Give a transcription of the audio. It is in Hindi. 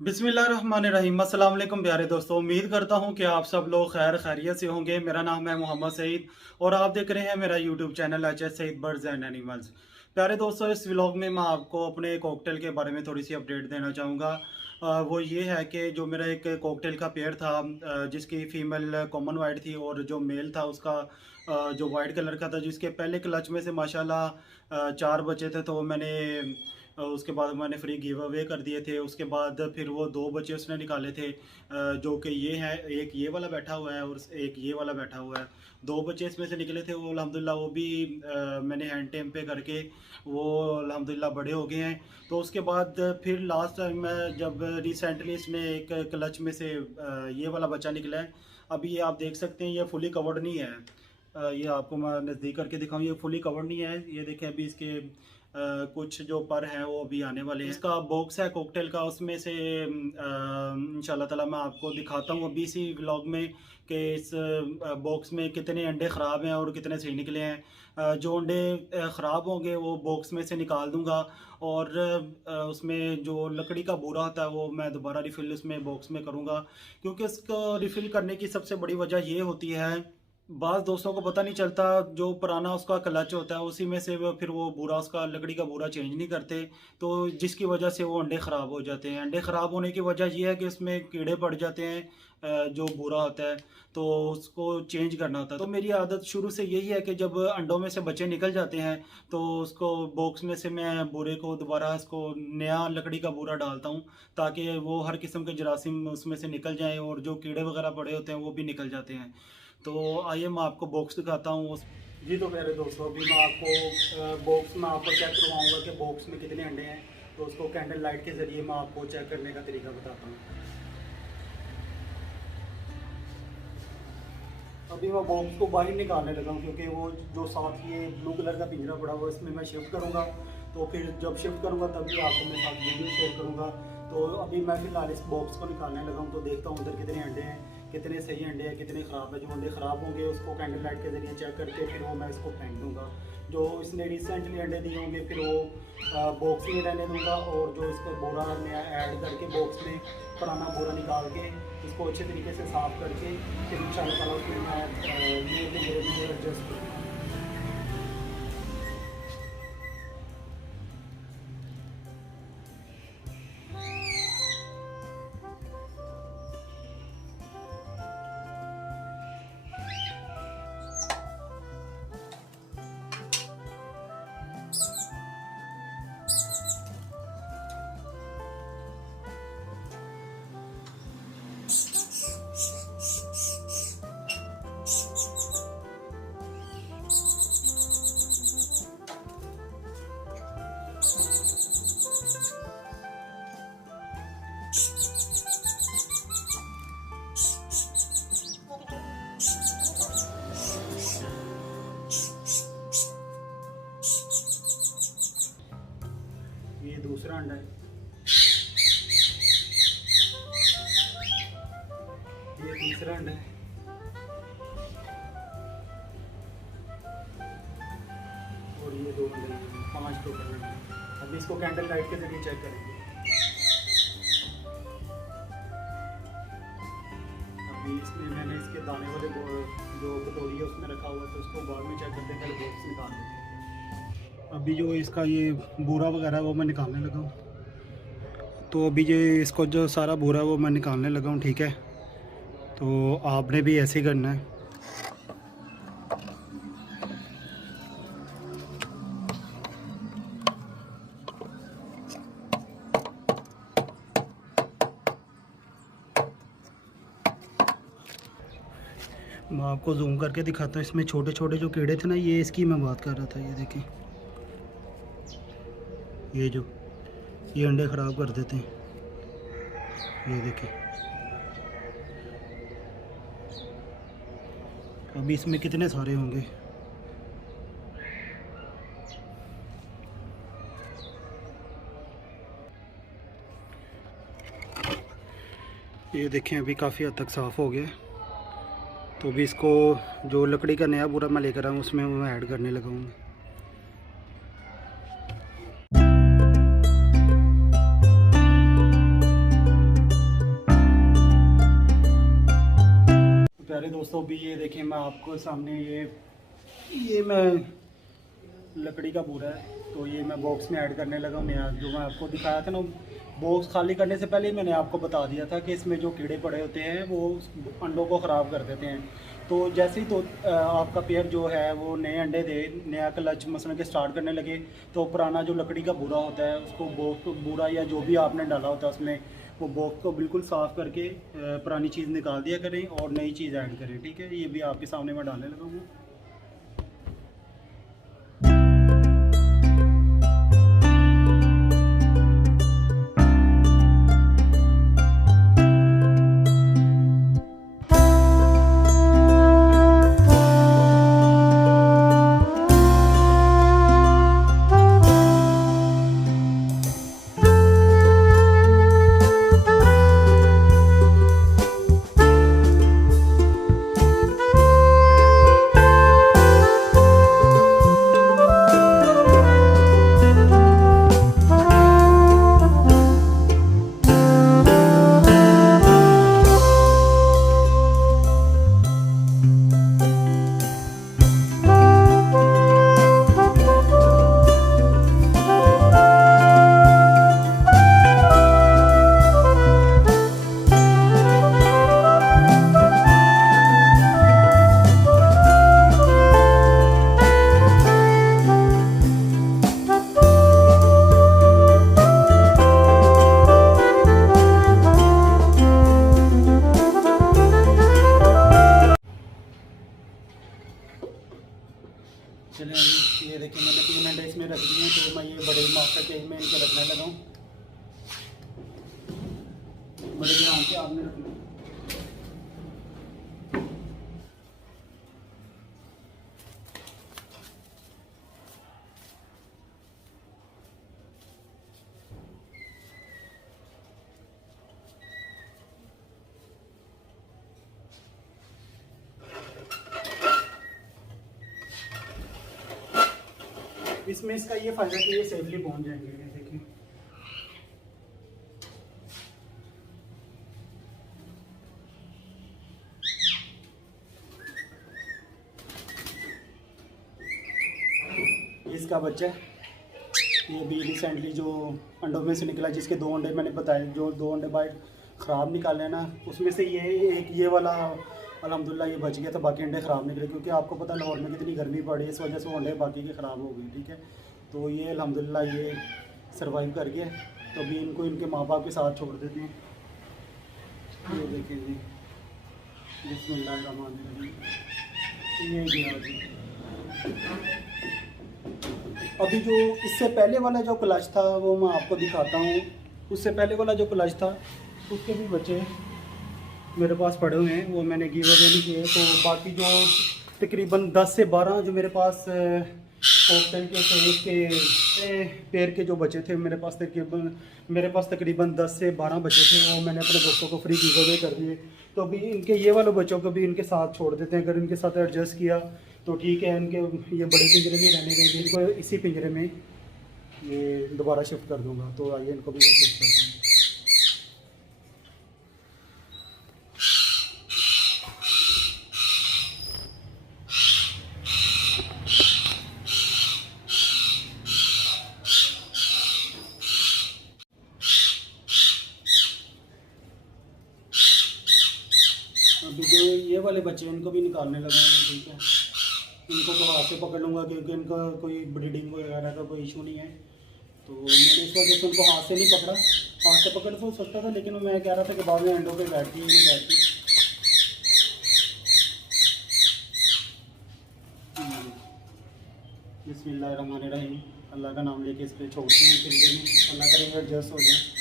बिस्मिल्लाहिर्रहमानिर्रहीम। अस्सलाम वालेकुम प्यारे दोस्तों, उम्मीद करता हूँ कि आप सब लोग खैर खैरियत से होंगे। मेरा नाम है मोहम्मद सईद और आप देख रहे हैं मेरा YouTube channel H S Saeed birds and animals. प्यारे दोस्तों, इस व्लॉग में मैं आपको अपने कॉकटेल के बारे में थोड़ी सी अपडेट देना चाहूँगा। वो ये है कि जो मेरा एक कॉकटेल का पेयर था, जिसकी फ़ीमेल कॉमन वाइट थी और जो मेल था उसका जो वाइट कलर का था, जिसके पहले क्लच में से माशाल्लाह 4 बचे थे, तो मैंने उसके बाद मैंने फ्री गिव अवे कर दिए थे। उसके बाद फिर वो 2 बच्चे उसने निकाले थे, जो कि ये है, एक ये वाला बैठा हुआ है और एक ये वाला बैठा हुआ है। 2 बच्चे इसमें से निकले थे, वो अल्हम्दुलिल्लाह वो भी मैंने हैंड टेम पे करके वो अल्हम्दुलिल्लाह बड़े हो गए हैं। तो उसके बाद फिर लास्ट टाइम मैं जब रिसेंटली इसने एक क्लच में से ये वाला बच्चा निकला है। अभी ये आप देख सकते हैं, ये फुली कवर्ड नहीं है। ये आपको मैं नज़दीक करके दिखाऊँ, ये फुली कवर्ड नहीं है। ये देखें, अभी इसके कुछ जो पर हैं वो अभी आने वाले हैं। इसका बॉक्स है कॉकटेल का, उसमें से इंशाल्लाह ताला मैं आपको दिखाता हूँ अभी इसी व्लॉग में कि इस बॉक्स में कितने अंडे ख़राब हैं और कितने सही निकले हैं। जो अंडे ख़राब होंगे वो बॉक्स में से निकाल दूँगा और उसमें जो लकड़ी का बूरा होता है वो मैं दोबारा रिफ़िल उसमें बॉक्स में करूँगा, क्योंकि इसको रिफ़िल करने की सबसे बड़ी वजह ये होती है, बाज़ दोस्तों को पता नहीं चलता, जो पुराना उसका क्लच होता है उसी में से वो फिर वो बूरा, उसका लकड़ी का बूरा चेंज नहीं करते, तो जिसकी वजह से वो अंडे ख़राब हो जाते हैं। अंडे ख़राब होने की वजह ये है कि उसमें कीड़े पड़ जाते हैं, जो बूरा होता है, तो उसको चेंज करना होता है। तो मेरी आदत शुरू से यही है कि जब अंडों में से बच्चे निकल जाते हैं तो उसको बॉक्स में से मैं बूरे को दोबारा इसको नया लकड़ी का बूरा डालता हूँ, ताकि वो हर किस्म के जरासीम उसमें से निकल जाएँ और जो कीड़े वगैरह पड़े होते हैं वो भी निकल जाते हैं। तो आइए मैं आपको बॉक्स दिखाता हूँ उस। जी तो प्यारे दोस्तों, अभी मैं आपको बॉक्स में आपको चेक करवाऊँगा कि बॉक्स में कितने अंडे हैं। तो उसको कैंडल लाइट के ज़रिए मैं आपको चेक करने का तरीका बताता हूँ। अभी मैं बॉक्स को बाहर निकालने लगा हूँ, क्योंकि वो जो साथ ये ब्लू कलर का पिंजरा पड़ा हुआ है इसमें मैं शिफ्ट करूँगा। तो फिर जब शिफ्ट करूँगा तभी आपको मैं साथ वीडियो शेयर करूँगा। तो अभी मैं फिलहाल इस बॉक्स को निकालने लगा हूँ, तो देखता हूँ उधर कितने अंडे हैं, कितने सही अंडे हैं, कितने ख़राब है। जो अंडे ख़राब होंगे उसको कैंडल लाइट के ज़रिए चेक करके फिर वो मैं इसको फेंक दूँगा। जो इसने रिसेंटली अंडे दिए होंगे फिर वो बॉक्स में रहने दूँगा, और जो इसका बोरा नया ऐड करके बॉक्स में पुराना बोरा निकाल के इसको अच्छे तरीके से साफ़ करके फिर इंशाल्लाह ताला उसमें मैं ये एडजस्ट करूँगा। ये दूसरा अंडा है, ये तीसरा अंडा है, और ये 2 अंडे हैं, 5 टोटल अंडे हैं। अभी इसको कैंडल लाइट के जरिए चेक करेंगे। अभी इसमें मैंने इसके दाने वाले जो कटोरी है उसमें रखा हुआ है, तो उसको बाद में चेक करते हैं, पहले बॉक्स निकाल देते हैं। अभी जो इसका ये बूरा वगैरह है वो मैं निकालने लगा हूँ। तो अभी ये इसको जो सारा बूरा है वो मैं निकालने लगा हूँ, ठीक है। तो आपने भी ऐसे ही करना है। मैं आपको जूम करके दिखाता हूँ, इसमें छोटे छोटे जो कीड़े थे ना, ये इसकी मैं बात कर रहा था। ये देखें, ये जो ये अंडे ख़राब कर देते हैं, ये देखें। अभी इसमें कितने सारे होंगे। ये देखें, अभी काफ़ी हद तक साफ़ हो गया। तो अभी इसको जो लकड़ी का नया बूरा मैं लेकर आऊँ उसमें मैं ऐड करने लगा हूँ। दोस्तों भी ये देखें, मैं आपको सामने ये मैं लकड़ी का बूरा है, तो ये मैं बॉक्स में ऐड करने लगा हूँ नया। जो मैं आपको दिखाया था ना, बॉक्स खाली करने से पहले ही मैंने आपको बता दिया था कि इसमें जो कीड़े पड़े होते हैं वो अंडों को ख़राब कर देते हैं। तो जैसे ही तो आपका पेयर जो है वो नए अंडे दे, नया क्लच मसलन के स्टार्ट करने लगे, तो पुराना जो लकड़ी का बूरा होता है उसको बॉक्स बूरा या जो भी आपने डाला होता है उसमें, वो बॉक्स को बिल्कुल साफ़ करके पुरानी चीज़ निकाल दिया करें और नई चीज़ ऐड करें। ठीक है, ये भी आपके सामने मैं डालने लगा हूँ। चलिए, ये देखिए मैंने 3 अंडे इसमें रख दिए, तो मैं ये बड़े मास्टर केज में इनके रखने लगा हूँ। बड़े ध्यान से आपने रखना। इसमें इसका ये फ़ायदा है कि ये सेफली पहुंच जाएंगे। ये देखिए, इसका बच्चा है, ये भी रिसेंटली जो अंडों में से निकला, जिसके 2 अंडे मैंने बताए, जो 2 अंडे बाइट ख़राब निकाले ना, उसमें से ये वाला अल्हम्दुलिल्लाह ये बच गया था, बाकी अंडे ख़राब निकले। क्योंकि आपको पता लाहौर में कितनी गर्मी पड़ी, इस वजह से वो अंडे बाकी के ख़राब हो गए। ठीक है, तो ये अल्हम्दुलिल्लाह ये सर्वाइव कर गया। तो अभी इनको इनके माँ बाप के साथ छोड़ देते हैं। ये देखिए जी, बिस्मिल्लाहिर्रहमानिर्रहीम, ये गया जी। अभी जो इससे पहले वाला जो क्लच था वो मैं आपको दिखाता हूँ। उससे पहले वाला जो क्लच था उसके भी बच्चे मेरे पास पड़े हुए हैं, वो मैंने गिव अवे नहीं किए। तो बाकी जो तकरीबन 10 से 12 जो मेरे पास कॉकटेल के के पेड़ के जो बच्चे थे, मेरे पास तकरीबन 10 से 12 बच्चे थे, वो मैंने अपने दोस्तों को फ्री गिव अवे कर दिए। तो अभी इनके ये वाले बच्चों को भी इनके साथ छोड़ देते हैं। अगर इनके साथ एडजस्ट किया तो ठीक है, इनके ये बड़े पिंजरे में रहने देंगे, इनको इसी पिंजरे में ये दोबारा शिफ्ट कर दूँगा। तो आइए इनको भी मैं शिफ्ट करता हूँ। अभी जो ये वाले बच्चे इनको भी निकालने लगा हैं। ठीक है, इनको तो हाथ से पकड़ लूँगा क्योंकि इनका कोई ब्रीडिंग वगैरह का कोई इशू नहीं है। तो मैंने इस वजह से उनको हाथ से नहीं पकड़ा। हाथ से पकड़ तो सकता था, लेकिन मैं कह रहा था कि बाद में अंडों पे बैठती नहीं बैठती। बिस्मिल्लाहिर्रहमानिर्रहीम, अल्लाह का नाम लेके इस पर छोड़ते हैं। फिर अल्लाह करेंगे एडजस्ट हो जाए।